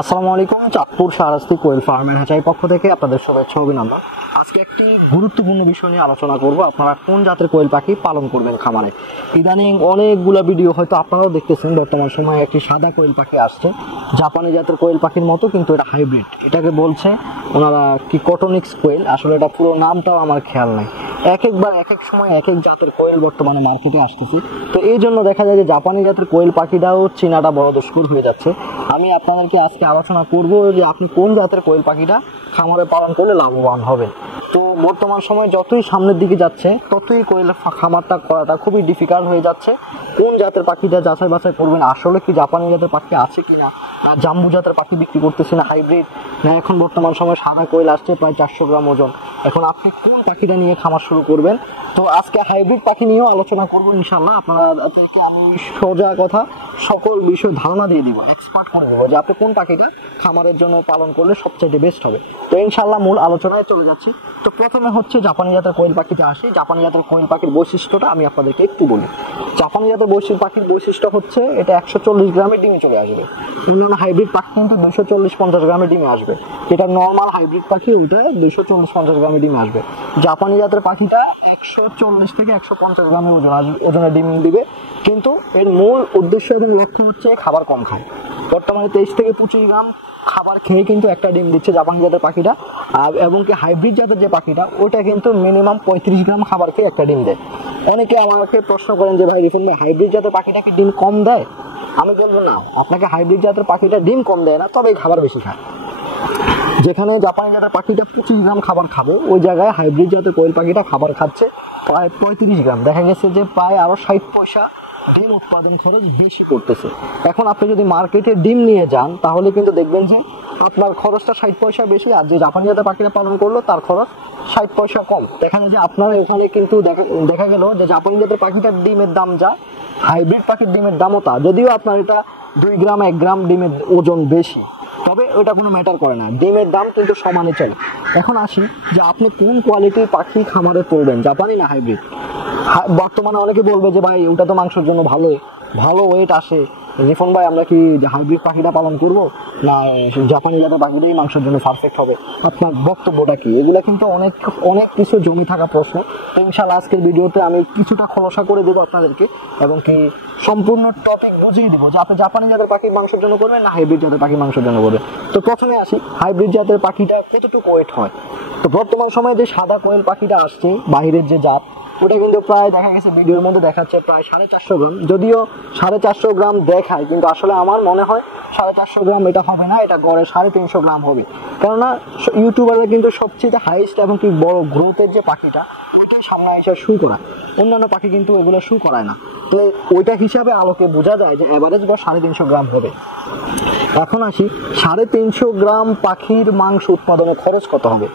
আসসালামু আলাইকুম। চাঁদপুর শাহরাস্তি কোয়েল ফার্মের হ্যাচারি পক্ষ থেকে আপনাদের শুভেচ্ছা অভিনন্দন। আজকে একটি গুরুত্বপূর্ণ বিষয় নিয়ে আলোচনা করব। আপনারা কোন জাতের কোয়েল পাখি পালন করবেন খামারে। ইদানিং অনেকগুলো ভিডিও হয়তো আপনারাও দেখতেছেন, বর্তমান সময়ে একটি সাদা কোয়েল পাখি আসছে, জাপানি জাতের কোয়েল পাখির মতো, কিন্তু এটা হাইব্রিড। এটাকে বলছে ওনারা কি কটনিক্স কোয়েল। আসলে এটা পুরো নামটাও আমার খেয়াল নাই। একবার এক এক সময় এক এক জাতের কোয়েল বর্তমানে মার্কেটে আসতেছে, তো এই জন্য দেখা যায় যে জাপানি জাতের কোয়েল পাখিটাও চিনাটা বড় দুষ্কর হয়ে যাচ্ছে। আমি আপনাদেরকে আজকে আলোচনা করব যে আপনি কোন জাতের কোয়েল পাখিটা খামারে পালন করলে লাভবান হবেন। তো বর্তমান সময় যতই সামনের দিকে যাচ্ছে ততই কোয়েল খামারটা করাটা খুবই ডিফিকাল্ট হয়ে যাচ্ছে। কোন জাতের পাখিটা যাচাই বাছাই করবেন, আসলে কি জাপানি জাতের পাখি আছে কিনা, না জাম্বু জাতের পাখি বিক্রি করতেছে, না হাইব্রিড, না এখন বর্তমান সময় সাদা কোয়েল আসছে প্রায় 400 গ্রাম ওজন। এখন আপনি কোন পাখিটা নিয়ে খামার শুরু করবেন? তো আজকে হাইব্রিড পাখি নিয়েও আলোচনা করবো ইনশাল্লাহ। আপনাদেরকে আমি সোজা কথা সকল বিষয় ধারণা দিয়ে দিব, এক্সপার্ট করে দেবো যে আপনি কোন পাখিটা খামারের জন্য পালন করলে সবচেয়ে বেস্ট হবে। তো ইনশাল্লাহ মূল আলোচনায় চলে যাচ্ছি। তো প্রথমে হচ্ছে জাপানি জাতের কোয়েল পাখিতে আসি। জাপানি জাতের কোয়েল পাখির বৈশিষ্ট্যটা আমি আপনাদেরকে একটু বলি। জাপানি জাতের পাখির বৈশিষ্ট্য হচ্ছে এটা 140 গ্রামের ডিমে চলে আসবে। অন্যান্য হাইব্রিড পাখি কিন্তু 240-50 গ্রামের ডিমে আসবে। এটা নর্মাল হাইব্রিড পাখি, ওটা 240-50 গ্রামের ডিমে আসবে। জাপানি জাতের পাখিটা 140 থেকে 150 গ্রামের ওজনের ডিম দিবে, কিন্তু এর মূল উদ্দেশ্য এবং লক্ষ্য হচ্ছে খাবার কম খায়। বর্তমানে 23 থেকে 25 গ্রাম খাবার খেয়ে কিন্তু একটা ডিম দিচ্ছে জাপানি জাতের পাখিটা। এবং কি হাইব্রিড জাতের যে পাখিটা ওটা কিন্তু মিনিমাম 35 গ্রাম খাবার খেয়ে একটা ডিম দেয়। অনেকে আমাকে প্রশ্ন করেন যে ভাই রিফন ভাই, হাইব্রিড জাতের পাখিটা কি ডিম কম দেয়? আমি বলবো না, আপনাকে হাইব্রিড জাতের পাখিটা ডিম কম দেয় না, তবে খাবার বেশি খায়। যেখানে জাপানি জাতের পাখিটা 25 গ্রাম খাবার খাবে, ওই জায়গায় হাইব্রিড জাতের কোয়েল পাখিটা খাবার খাচ্ছে প্রায় 35 গ্রাম। দেখা গেছে যে প্রায় আরো 60 পয়সা ডিম উৎপাদন খরচ বেশি পড়তেছে। এখন আপনি যদি মার্কেটে ডিম নিয়ে যান তাহলে কিন্তু দেখবেন যে আপনার খরচটা 60 পয়সা বেশি, আর যে জাপানি জাতের পাখিটা পালন করলো তার খরচ 60 পয়সা কম। দেখা যায় যে আপনার এখানে কিন্তু দেখা গেল যে জাপানি জাতের পাখিটার ডিমের দাম যা, হাইব্রিড পাখির ডিমের দামও তা। যদিও আপনার এটা 2 গ্রাম 1 গ্রাম ডিমের ওজন বেশি, তবে ওটা কোনো ম্যাটার করে না, ডিমের দাম কিন্তু সমানে চলে। এখন আসি যে আপনি কোন কোয়ালিটির পাখি খামারে করবেন, জাপানি না হাইব্রিড। বর্তমানে অনেকে বলবে যে ভাই ওটা তো মাংসের জন্য ভালো ওয়েট আসে, রিফন ভাই আমরা কি হাইব্রিড পাখিটা পালন করব না জাপানি জাতের পাখিটাই মাংসের জন্য পারফেক্ট হবে? আপনার বক্তব্যটা কি? এগুলা কিন্তু অনেক কিছু জমি থাকা প্রশ্ন। তো ইনশাআল্লাহ আজকের ভিডিওতে আমি কিছুটা খোলাসা করে দেবো আপনাদেরকে, এবং কি সম্পূর্ণ টপিক বুঝিয়ে দেবো যে আপনি জাপানি জাতের পাখি মাংসের জন্য করবেন না হাইব্রিড জাতের পাখি মাংসের জন্য করবেন। তো প্রথমে আসি হাইব্রিড জাতের পাখিটা কতটুকু ওয়েট হয়। তো বর্তমান সময়ে যে সাদা কোয়েল পাখিটা আসছে বাহিরের যে জাত, ওটা কিন্তু প্রায় দেখা গেছে ভিডিওর মধ্যে দেখাচ্ছে প্রায় 450 গ্রাম। যদিও 450 গ্রাম দেখায়, কিন্তু আসলে আমার মনে হয় 450 গ্রাম এটা হবে না, এটা গড়ে 350 গ্রাম হবে। কেননা ইউটিউবাররা কিন্তু সবচেয়ে হাইস্ট এবং কি বড় গ্রোথের যে পাখিটা ওইটাই সামনে এসে শু করায়, অন্যান্য পাখি কিন্তু এগুলো শু করায় না। তো ওইটা হিসাবে আলোকে বোঝা যায় যে অ্যাভারেজ গড় 350 গ্রাম হবে। এখন আসি 350 গ্রাম পাখির মাংস উৎপাদনে খরচ কত হবে।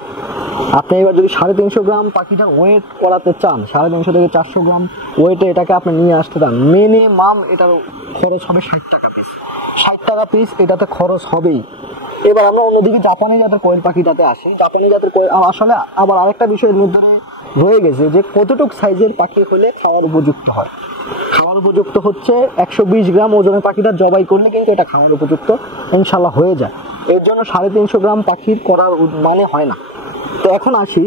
আপনি এবার যদি 350 গ্রাম পাখিটা ওয়েট করাতে চান, 350 থেকে 400 গ্রাম ওয়েটে এটাকে আপনি নিয়ে আসতে চান, মিনিমাম এটার খরচ হবে 60 টাকা পিস। 60 টাকা পিস এটাতে খরচ হবেই। এবার আমরা অন্যদিকে জাপানি জাতের কোয়েল পাখিটাতে আসি। জাপানি জাতের কোয়েল আসলে আবার আরেকটা বিষয়ের মধ্যে রয়ে গেছে যে কতটুক সাইজের পাখি হলে খাওয়ার উপযুক্ত হয়। খাওয়ার উপযুক্ত হচ্ছে 120 গ্রাম ওজনের পাখিটা জবাই করলে কিন্তু এটা খাওয়ার উপযুক্ত ইনশাল্লাহ হয়ে যায়। এর জন্য 350 গ্রাম পাখির করার মানে হয় না। তো এখন আসি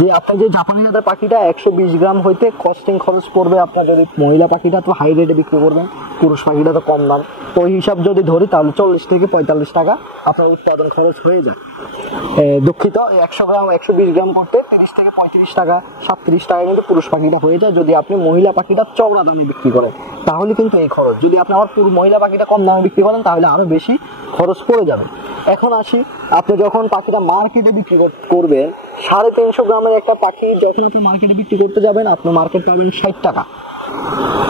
যে আপনার যে জাপানি জাতের পাখিটা 120 গ্রাম হইতে কস্টিং খরচ পড়বে আপনার, যদি মহিলা পাখিটা তো হাই রেটে বিক্রি করবেন, পুরুষ পাখিটা তো কম দাম, তো ওই হিসাব যদি ধরি তাহলে 40 থেকে 45 টাকা আপনার উৎপাদন খরচ হয়ে যায়। দুঃখিত, 120 গ্রাম করতে 30 থেকে 35 টাকা 37 টাকা কিন্তু পুরুষ পাখিটা হয়ে যায় যদি আপনি মহিলা পাখিটা চওড়া দামে বিক্রি করেন, তাহলে কিন্তু এই খরচ। যদি আপনি আবার মহিলা পাখিটা কম দামে বিক্রি করেন তাহলে আরো বেশি খরচ পড়ে যাবে। এখন আসি আপনি যখন পাখিটা মার্কেটে বিক্রি করবেন, 350 গ্রামের একটা পাখি যখন আপনি মার্কেটে বিক্রি করতে যাবেন আপনি মার্কেট পাবেন 60 টাকা।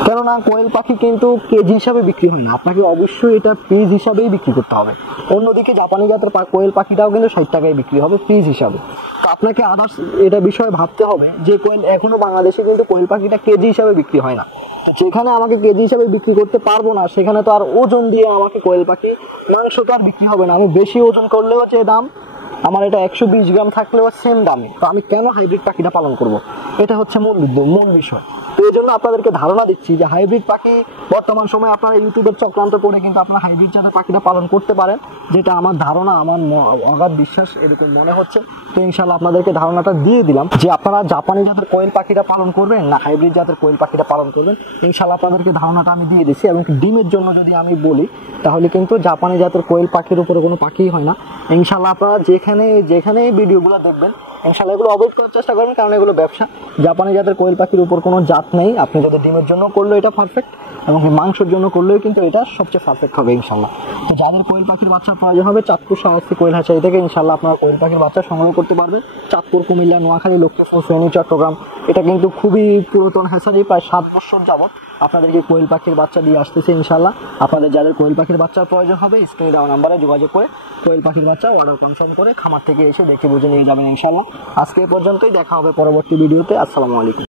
কেননা কোয়েল পাখি কিন্তু কেজি হিসাবে বিক্রি হয় না, আপনাকে অবশ্যই এটা পিস হিসাবেই বিক্রি করতে হবে। অন্যদিকে জাপানি জাতের কোয়েল পাখিটাও কিন্তু 60 টাকায় বিক্রি হবে পিস হিসাবে। আপনাকে আদার্স এটা বিষয়ে ভাবতে হবে যে কোয়েল এখনো বাংলাদেশে কিন্তু কোয়েল পাখিটা কেজি হিসাবে বিক্রি হয় না। যেখানে আমাকে কেজি হিসাবে বিক্রি করতে পারবো না সেখানে তো আর ওজন দিয়ে আমাকে কোয়েল পাখি মাংস তো আর বিক্রি হবে না। আমি বেশি ওজন করলেও যে দাম, আমার এটা 120 গ্রাম থাকলেও সেম দামে, তো আমি কেন হাইব্রিড পাখিটা পালন করব? এটা হচ্ছে মূল বিষয়। তো এই জন্য আপনাদেরকে ধারণা দিচ্ছি যে হাইব্রিড পাখি বর্তমান সময়ে আপনারা ইউটিউবের চক্রান্ত পড়ে কিন্তু আপনারা হাইব্রিড জাতের পাখিটা পালন করতে পারেন, যেটা আমার ধারণা, আমার অগাধ বিশ্বাস এরকম মনে হচ্ছে। তো ইনশাল্লাহ আপনাদেরকে ধারণাটা দিয়ে দিলাম যে আপনারা জাপানি জাতের কোয়েল পাখিটা পালন করবেন না হাইব্রিড জাতের কোয়েল পাখিটা পালন করবেন। ইনশাল্লাহ আপনাদেরকে ধারণাটা আমি দিয়ে দিচ্ছি। এবং ডিমের জন্য যদি আমি বলি তাহলে কিন্তু জাপানি জাতের কোয়েল পাখির উপরে কোনো পাখিই হয় না। ইনশাল্লাহ আপনারা যেখানে ভিডিওগুলো দেখবেন ইনশাল্লাহ এগুলো অবৈধ করার চেষ্টা করবেন, কারণ এগুলো ব্যবসা। জাপানি জাতের কোয়েল পাখির উপর কোনো জাত নেই। আপনি যদি ডিমের জন্য করলেও এটা পারফেক্ট, এবং মাংসের জন্য করলেও কিন্তু এটা সবচেয়ে পারফেক্ট হবে ইনশাল্লাহ। তো যাদের কোয়েল পাখির বাচ্চা প্রয়োজন হবে চাঁদপুর শাহস্তি কোয়েল হ্যাচারি থেকে ইনশাল্লাহ আপনারা কোয়েল পাখির বাচ্চা সংগ্রহ করতে পারবেন। চাঁদপুর, কুমিল্লা, নোয়াখালী, লক্ষ্মীপুর, ফেনী, চট্টগ্রাম, এটা কিন্তু খুবই পুরাতন হ্যাচারি। প্রায় 7 বছর যাবত আপনাদেরকে কোয়েল পাখির বাচ্চা দিয়ে আসতেছে ইনশাল্লাহ। আপনাদের যাদের কোয়েল পাখির বাচ্চার প্রয়োজন হবে স্ক্রিনে দেওয়া নাম্বারে যোগাযোগ করে কোয়েল পাখির বাচ্চা অর্ডার কনফার্ম করে খামার থেকে এসে দেখে বুঝে নিয়ে যাবেন ইনশাল্লাহ। আজকে এ পর্যন্তই, দেখা হবে পরবর্তী ভিডিওতে। আসসালামু আলাইকুম।